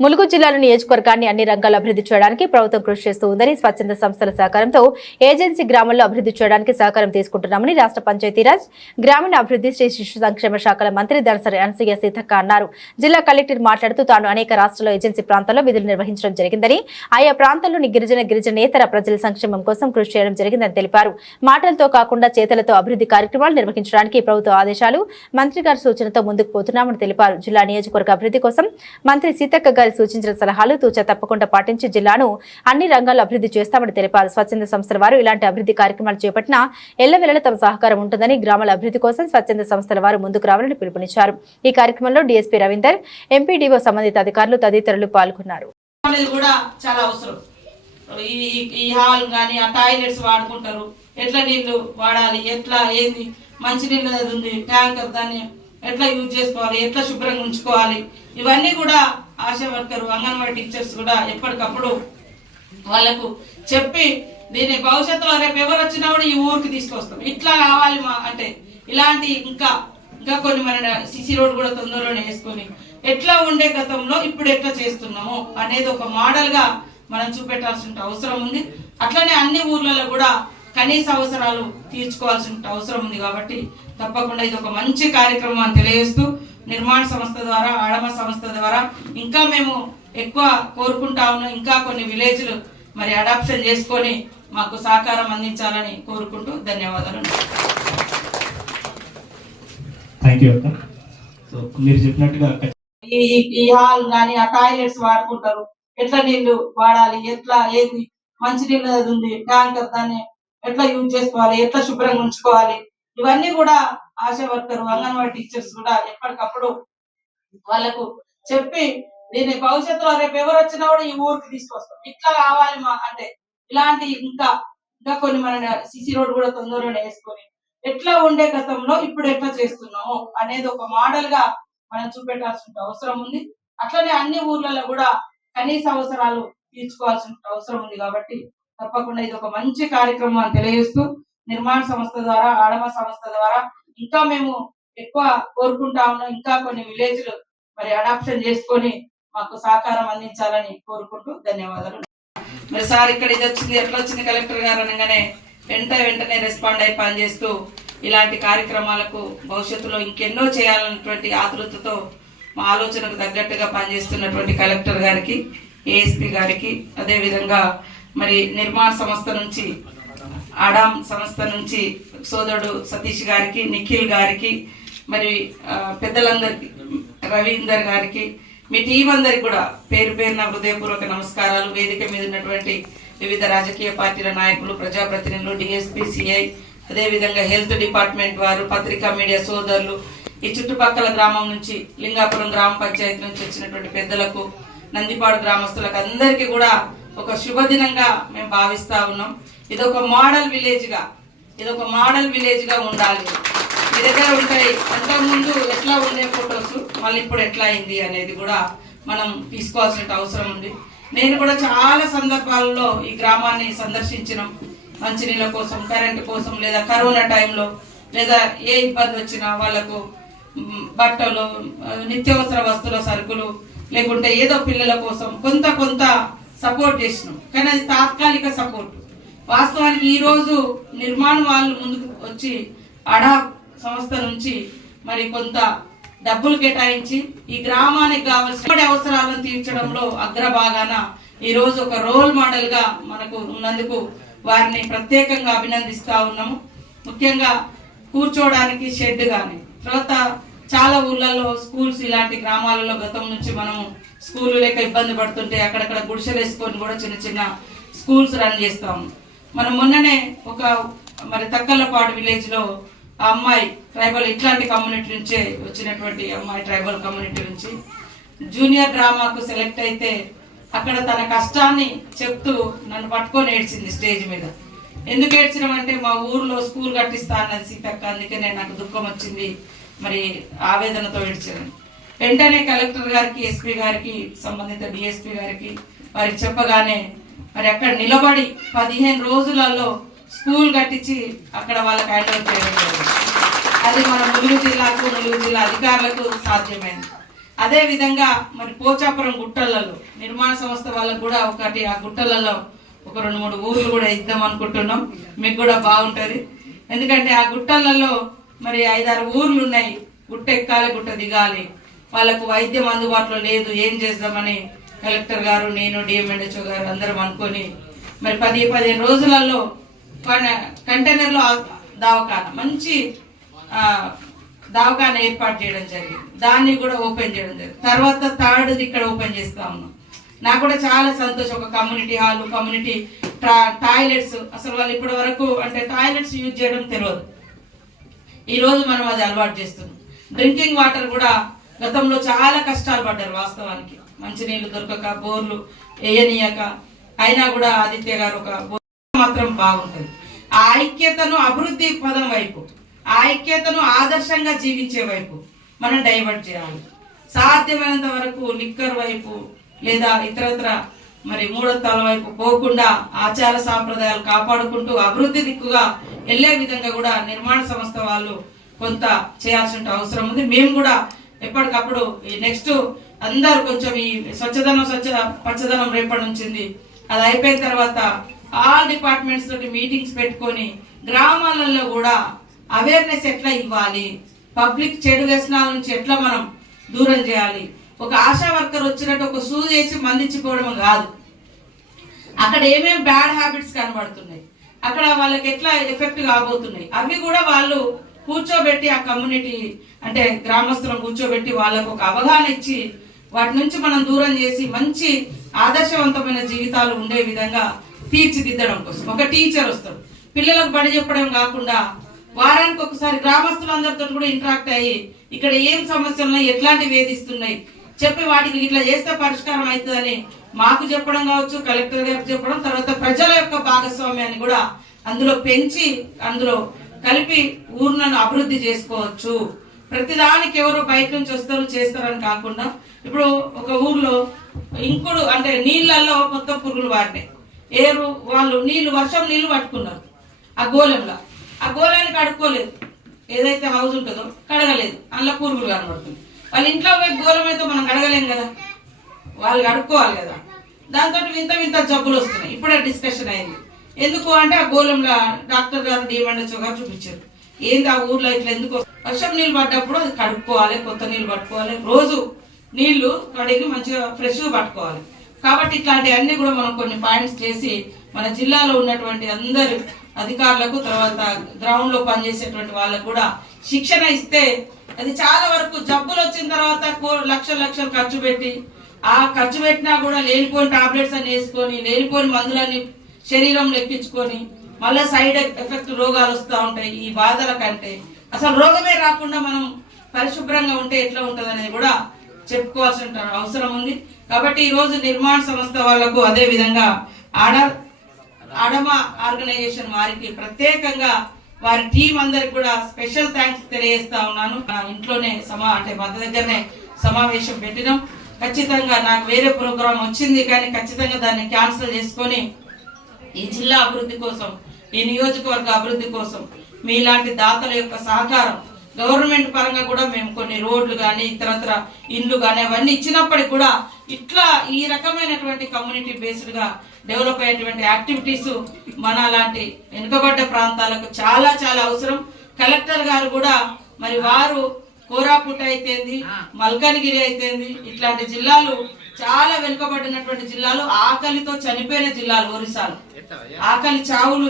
ములుగు జిల్లాలో నియోజకవర్గాన్ని అన్ని రంగాల్లో అభివృద్ధి చేయడానికి ప్రభుత్వం కృషి చేస్తూ ఉందని స్వచ్ఛంద సంస్థల సహకారంతో ఏజెన్సీ గ్రామంలో అభివృద్ధి చేయడానికి సహకారం తీసుకుంటున్నామని రాష్ట్ర పంచాయతీరాజ్ గ్రామీణ అభివృద్ధి శ్రీ శిశు సంక్షేమ శాఖల మంత్రి దర్శరి అనసూయ సీతక్క అన్నారు. జిల్లా కలెక్టర్ మాట్లాడుతూ తాను అనేక రాష్ట్రాల్లో ఏజెన్సీ ప్రాంతాల్లో విధులు నిర్వహించడం జరిగిందని ఆయా ప్రాంతాల్లోని గిరిజన గిరిజనేతర ప్రజల సంక్షేమం కోసం కృషి చేయడం జరిగిందని తెలిపారు. మాటలతో కాకుండా చేతలతో అభివృద్ధి కార్యక్రమాలు నిర్వహించడానికి ప్రభుత్వ ఆదేశాలు మంత్రి గారి సూచనతో ముందుకు పోతున్నామని తెలిపారు. జిల్లా నియోజకవర్గ అభివృద్ధి కోసం మంత్రి సీతక్క గారి సూచించిన సలహాలు తూచా తప్పకుండా పాటించి జిల్లాను అన్ని రంగాల్లో అభివృద్ధి చేస్తామని తెలిపారు. స్వచ్ఛంద సంస్థల వారు ఇలాంటి అభివృద్ధి కార్యక్రమాలు చేపట్టినా ఎల్లవెల్లల తమ సహకారం ఉంటుందని గ్రామాల అభివృద్ధి కోసం స్వచ్ఛంద సంస్థల వారు ముందుకు రావాలని పిలుపునిచ్చారు. ఈ కార్యక్రమంలో డీఎస్పీ రవీందర్ ఎంపీడీఓ సంబంధిత అధికారులు తదితరులు పాల్గొన్నారు. కూడా చాలా అవసరం. ఈ హాల్ కానీ ఆ టాయిలెట్స్ వాడుకుంటారు. ఎట్లా నీళ్ళు వాడాలి? ఎట్లా ఏంది? మంచి నీళ్ళు ఉంది. ట్యాంకర్ దాన్ని ఎట్లా యూజ్ చేసుకోవాలి ఎట్లా శుభ్రంగా ఉంచుకోవాలి ఇవన్నీ కూడా ఆశా వర్కర్ అంగన్వాడీ టీచర్స్ కూడా ఎప్పటికప్పుడు వాళ్ళకు చెప్పి దీని భవిష్యత్తులో రేపు ఎవరు వచ్చినా కూడా ఈ ఊరికి తీసుకొస్తాం. ఇట్లా కావాలి మా అంటే ఇలాంటి ఇంకా ఇంకా కొన్ని మన సిసి రోడ్ కూడా తొందరలోనే వేసుకొని ఎట్లా ఉండే గతంలో ఇప్పుడు ఎట్లా చేస్తున్నాము అనేది ఒక మోడల్గా మనం చూపెట్టాల్సిన అవసరం ఉంది. అట్లనే అన్ని ఊర్లలో కూడా కనీస అవసరాలు తీర్చుకోవాల్సిన అవసరం ఉంది కాబట్టి తప్పకుండా ఇది ఒక మంచి కార్యక్రమం అని తెలియజేస్తూ నిర్మాణ సంస్థ ద్వారా ఆడమ సంస్థ ద్వారా ఇంకా మేము ఎక్కువ కోరుకుంటా ఉన్నాం. ఇంకా కొన్ని విలేజ్లు మరి అడాప్షన్ చేసుకొని మాకు సహకారం అందించాలని కోరుకుంటూ ధన్యవాదాలు. థ్యాంక్ యూ అక్క. సో మీరు చెప్పినట్టుగా ఈ హాల్ కానీ ఆ టాయిలెట్స్ వాడుకుంటారు. ఎట్లా నీళ్ళు వాడాలి? ఎట్లా ఏంది? మంచి నీళ్ళు ఉంది. ట్యాంకర్ దాన్ని ఎట్లా యూజ్ చేసుకోవాలి? ఎట్లా శుభ్రంగా ఉంచుకోవాలి? ఇవన్నీ కూడా ఆశా వర్కర్ అంగన్వాడీ టీచర్స్ కూడా ఎప్పటికప్పుడు వాళ్ళకు చెప్పి దీని భవిష్యత్తులో రేపు ఎవరు వచ్చినా కూడా ఈ ఊరికి తీసుకొస్తాం. ఇట్లా కావాలి మా అంటే ఇలాంటి ఇంకా ఇంకా కొన్ని మన సిసి రోడ్ కూడా తొందరలోనే వేసుకొని ఎట్లా ఉండే గతంలో ఇప్పుడు ఎట్లా చేస్తున్నాము అనేది ఒక మోడల్గా మనం చూపెట్టాల్సిన అవసరం ఉంది. అట్లనే అన్ని ఊర్లలో కూడా కనీస అవసరాలు తీర్చుకోవాల్సిన అవసరం ఉంది కాబట్టి తప్పకుండా ఇది ఒక మంచి కార్యక్రమం అని తెలియజేస్తూ నిర్మాణ సంస్థ ద్వారా ఆడమ సంస్థ ద్వారా ఇంకా మేము ఎక్కువ కోరుకుంటా ఉన్నాం. ఇంకా కొన్ని విలేజ్లు మరి అడాప్షన్ చేసుకొని మాకు సహకారం అందించాలని కోరుకుంటూ ధన్యవాదాలు. మరి సార్ ఇక్కడ ఇది వచ్చింది ఎట్లా వచ్చింది కలెక్టర్ గారు అనగానే వెంట వెంటనే రెస్పాండ్ అయి పనిచేస్తూ ఇలాంటి కార్యక్రమాలకు భవిష్యత్తులో ఇంకెన్నో చేయాలన్నటువంటి ఆతృతతో మా ఆలోచనకు తగ్గట్టుగా పనిచేస్తున్నటువంటి కలెక్టర్ గారికి ఏఎస్పీ గారికి అదేవిధంగా మరి నిర్మాణ సంస్థ నుంచి ఆడాం సంస్థ నుంచి సోదరుడు సతీష్ గారికి నిఖిల్ గారికి మరి పెద్దలందరికి పెద్దలందరికీ రవీందర్ గారికి మీ టీం అందరికి కూడా పేరు పేరున హృదయపూర్వక నమస్కారాలు. వేదిక మీద ఉన్నటువంటి వివిధ రాజకీయ పార్టీల నాయకులు ప్రజాప్రతినిధులు డిఎస్పీ సిఐ అదే విధంగా హెల్త్ డిపార్ట్మెంట్ వారు పత్రికా మీడియా సోదరులు ఈ చుట్టుపక్కల గ్రామం నుంచి లింగాపురం గ్రామ పంచాయతీ నుంచి వచ్చినటువంటి పెద్దలకు నందిపాడు గ్రామస్తులకు అందరికీ కూడా ఒక శుభదినంగా మేము భావిస్తా ఉన్నాం. ఇది ఒక మోడల్ విలేజ్గా ఇది ఒక మోడల్ విలేజ్గా ఉండాలి. మీ దగ్గర ఉంటాయి అంతకుముందు ఎట్లా ఉండే ఫొటోస్ మళ్ళీ ఇప్పుడు ఎట్లా అయింది అనేది కూడా మనం తీసుకోవాల్సిన అవసరం ఉంది. నేను కూడా చాలా సందర్భాల్లో ఈ గ్రామాన్ని సందర్శించినాం. మంచినీళ్ళ కోసం కరెంట్ కోసం లేదా కరోనా టైంలో లేదా ఏ ఇబ్బంది వచ్చినా వాళ్ళకు బట్టలు నిత్యవసర నిత్యావసర వస్తువుల సరుకులు లేకుంటే ఏదో పిల్లల కోసం కొంత కొంత సపోర్ట్ చేసినాం. కానీ అది తాత్కాలిక సపోర్ట్. వాస్తవానికి ఈ రోజు నిర్మాణ వాళ్ళు ముందుకు వచ్చి అడా సంస్థ నుంచి మరి కొంత డబ్బులు కేటాయించి ఈ గ్రామానికి కావాల్సిన అవసరాలను తీర్చడంలో అగ్రభాగాన ఈ రోజు ఒక రోల్ మోడల్గా మనకు ఉన్నందుకు వారిని ప్రత్యేకంగా అభినందిస్తా ఉన్నాము. ముఖ్యంగా కూర్చోవడానికి షెడ్ గాని తర్వాత చాలా ఊళ్ళల్లో స్కూల్స్ ఇలాంటి గ్రామాలలో గతం నుంచి మనం స్కూల్ లేక ఇబ్బంది పడుతుంటే అక్కడక్కడ గుడిసెలు వేసుకొని కూడా చిన్న చిన్న స్కూల్స్ రన్ చేస్తాము. మనం మొన్ననే ఒక మరి తక్కలపాడు విలేజ్లో ఆ అమ్మాయి ట్రైబల్ ఇట్లాంటి కమ్యూనిటీ నుంచే వచ్చినటువంటి అమ్మాయి ట్రైబల్ కమ్యూనిటీ నుంచి జూనియర్ డ్రామాకు సెలెక్ట్ అయితే అక్కడ తన కష్టాన్ని చెప్తూ నన్ను పట్టుకొని ఏడ్చింది స్టేజ్ మీద. ఎందుకు ఏడ్చినామంటే మా ఊర్లో స్కూల్ కట్టిస్తా అన్నది సీతక్క అందుకనే నాకు దుఃఖం వచ్చింది మరి ఆవేదనతో ఏడ్చాను. వెంటనే కలెక్టర్ గారికి ఎస్పీ గారికి సంబంధిత డిఎస్పీ గారికి వారికి చెప్పగానే మరి అక్కడ నిలబడి పదిహేను రోజులలో స్కూల్ కట్టించి అక్కడ వాళ్ళకి హ్యాండ్ ఓవర్ చేయడం అది మన ములుగు జిల్లాకు ములుగు జిల్లా అధికారులకు సాధ్యమైంది. అదే విధంగా మరి పోచాపురం గుట్టలలో నిర్మాణ సంస్థ వాళ్ళకు కూడా ఒకటి ఆ గుట్టలలో ఒక రెండు మూడు ఊర్లు కూడా ఇద్దాం అనుకుంటున్నాం. మీకు కూడా బాగుంటుంది. ఎందుకంటే ఆ గుట్టలలో మరి ఐదారు ఊర్లు ఉన్నాయి. గుట్ట ఎక్కాలి గుట్ట దిగాలి. వాళ్ళకు వైద్యం అందుబాటులో లేదు. ఏం చేద్దామని కలెక్టర్ గారు నేను డిఎంఎండ్హెచ్ఓ గారు అందరం అనుకొని మరి పది పదిహేను రోజులలో కంటైనర్లో దావకాన మంచి దావకాన ఏర్పాటు చేయడం జరిగింది. దాన్ని కూడా ఓపెన్ చేయడం జరిగింది. తర్వాత థర్డ్ది ఇక్కడ ఓపెన్ చేస్తా ఉన్నాం. నాకు కూడా చాలా సంతోషం. ఒక కమ్యూనిటీ హాల్ కమ్యూనిటీ టాయిలెట్స్. అసలు వాళ్ళు ఇప్పటి వరకు అంటే టాయిలెట్స్ యూజ్ చేయడం తెలియదు ఈరోజు మనం అది అలవాటు చేస్తున్నాం. డ్రింకింగ్ వాటర్ కూడా గతంలో చాలా కష్టాలు పడ్డారు వాస్తవానికి. మంచినీళ్ళు దొరకక బోర్లు వేయనీయక అయినా కూడా ఆదిత్య గారు ఒక బోర్ మాత్రం బాగుంటుంది. ఆ ఐక్యతను అభివృద్ధి పదం వైపు ఆ ఐక్యతను ఆదర్శంగా జీవించే వైపు మనం డైవర్ట్ చేయాలి. సాధ్యమైనంత వరకు లిక్కర్ వైపు లేదా ఇతరత్ర మరి మూడొత్తాల వైపు పోకుండా ఆచార సాంప్రదాయాలు కాపాడుకుంటూ అభివృద్ధి దిక్కుగా వెళ్ళే విధంగా కూడా నిర్మాణ సంస్థ వాళ్ళు కొంత చేయాల్సిన అవసరం ఉంది. మేము కూడా ఎప్పటికప్పుడు నెక్స్ట్ అందరు కొంచెం ఈ స్వచ్ఛదనం స్వచ్ఛ పచ్చదనం రేపటి నుంచింది అది అయిపోయిన తర్వాత ఆల్ డిపార్ట్మెంట్స్ తోటి మీటింగ్స్ పెట్టుకొని గ్రామాలలో కూడా అవేర్నెస్ ఎట్లా ఇవ్వాలి? పబ్లిక్ చెడు వ్యసనాల నుంచి ఎట్లా మనం దూరం చేయాలి? ఒక ఆశా వర్కర్ వచ్చినట్టు ఒక సూ చేసి మందించిపోవడం కాదు. అక్కడ ఏమేమి బ్యాడ్ హ్యాబిట్స్ కనబడుతున్నాయి? అక్కడ వాళ్ళకి ఎట్లా ఎఫెక్ట్ కాబోతున్నాయి? అవి కూడా వాళ్ళు కూర్చోబెట్టి ఆ కమ్యూనిటీ అంటే గ్రామస్తులను కూర్చోబెట్టి వాళ్ళకు ఒక అవగాహన ఇచ్చి వాటి నుంచి మనం దూరం చేసి మంచి ఆదర్శవంతమైన జీవితాలు ఉండే విధంగా తీర్చిదిద్దడం కోసం. ఒక టీచర్ వస్తాడు. పిల్లలకు బడి చెప్పడం కాకుండా వారానికి ఒకసారి గ్రామస్తులందరితో కూడా ఇంటరాక్ట్ అయ్యి ఇక్కడ ఏం సమస్యలు ఉన్నాయి ఎట్లాంటి వేధిస్తున్నాయి చెప్పి వాటికి ఇట్లా చేస్తే పరిష్కారం అవుతుందని మాకు చెప్పడం కావచ్చు కలెక్టర్ గారికి చెప్పడం తర్వాత ప్రజల యొక్క భాగస్వామ్యాన్ని కూడా అందులో పెంచి అందులో కలిపి ఊర్లను అభివృద్ధి చేసుకోవచ్చు. ప్రతిదానికి ఎవరో బయట నుంచి వస్తారు చేస్తారని కాకుండా ఇప్పుడు ఒక ఊర్లో ఇంకుడు అంటే నీళ్ళల్లో మొత్తం పురుగులు వాడినాయి ఏరు వాళ్ళు నీళ్ళు వర్షం నీళ్ళు పట్టుకున్నారు ఆ గోలంలో ఆ గోళానికి కడుక్కోలేదు ఏదైతే హౌస్ ఉంటుందో కడగలేదు. అందులో పురుగులు కనబడుతుంది వాళ్ళ ఇంట్లో పోయి గోళం అయితే మనం కడగలేం కదా? వాళ్ళు కడుక్కోవాలి కదా? దాంతో వింత వింత జబ్బులు వస్తున్నాయి. ఇప్పుడే డిస్కషన్ అయింది. ఎందుకు అంటే ఆ గోళంలో డాక్టర్ గారు డిమాండ్ గారు చూపించారు. ఏంది ఆ ఊర్లో ఇట్లా ఎందుకు? వర్షం నీళ్ళు పడ్డప్పుడు అది కడుక్కోవాలి కొత్త నీళ్ళు పట్టుకోవాలి. రోజు నీళ్ళు కడిగి మంచిగా ఫ్రెష్గా పట్టుకోవాలి. కాబట్టి ఇట్లాంటివన్నీ కూడా మనం కొన్ని పాయింట్స్ చేసి మన జిల్లాలో ఉన్నటువంటి అందరు అధికారులకు తర్వాత గ్రౌండ్లో పనిచేసేటువంటి వాళ్ళకు కూడా శిక్షణ ఇస్తే అది చాలా వరకు జబ్బులు వచ్చిన తర్వాత లక్షల లక్షలు లక్షలు ఖర్చు పెట్టి ఆ ఖర్చు పెట్టినా కూడా లేనిపోని టాబ్లెట్స్ అని వేసుకొని లేనిపోని మందులన్నీ శరీరంలో ఎక్కించుకొని మళ్ళీ సైడ్ ఎఫెక్ట్ రోగాలు వస్తూ ఉంటాయి ఈ బాధల కంటే. అసలు రోగమే రాకుండా మనం పరిశుభ్రంగా ఉంటే ఎట్లా ఉంటుంది అనేది కూడా చెప్పుకోవాల్సిన అవసరం ఉంది. కాబట్టి ఈరోజు రోజు నిర్మాణ సంస్థ వాళ్ళకు అదే విధంగా ఆడ అడమ ఆర్గనైజేషన్ వారికి ప్రత్యేకంగా వారి టీం అందరికి కూడా స్పెషల్ థ్యాంక్స్ తెలియజేస్తా ఉన్నాను. నా ఇంట్లోనే సమా అంటే మా దగ్గరనే సమావేశం పెట్టినాం. ఖచ్చితంగా నాకు వేరే ప్రోగ్రాం వచ్చింది కానీ ఖచ్చితంగా దాన్ని క్యాన్సిల్ చేసుకొని ఈ జిల్లా అభివృద్ధి కోసం ఈ నియోజకవర్గ అభివృద్ధి కోసం మీలాంటి దాతల యొక్క సహకారం గవర్నమెంట్ పరంగా కూడా మేము కొన్ని రోడ్లు కానీ ఇతరత్ర ఇండ్లు కానీ అవన్నీ ఇచ్చినప్పటికి కూడా ఇట్లా ఈ రకమైనటువంటి కమ్యూనిటీ బేస్డ్గా డెవలప్ అయ్యేటువంటి యాక్టివిటీస్ మన లాంటి వెనుకబడ్డ ప్రాంతాలకు చాలా చాలా అవసరం. కలెక్టర్ గారు కూడా మరి వారు కోరాపుట్ అయితేంది మల్కనగిరి అయితేంది ఇట్లాంటి జిల్లాలు చాలా వెనుకబడినటువంటి జిల్లాలు ఆకలితో చనిపోయిన జిల్లాలు ఒరిసాలు ఆకలి చావులు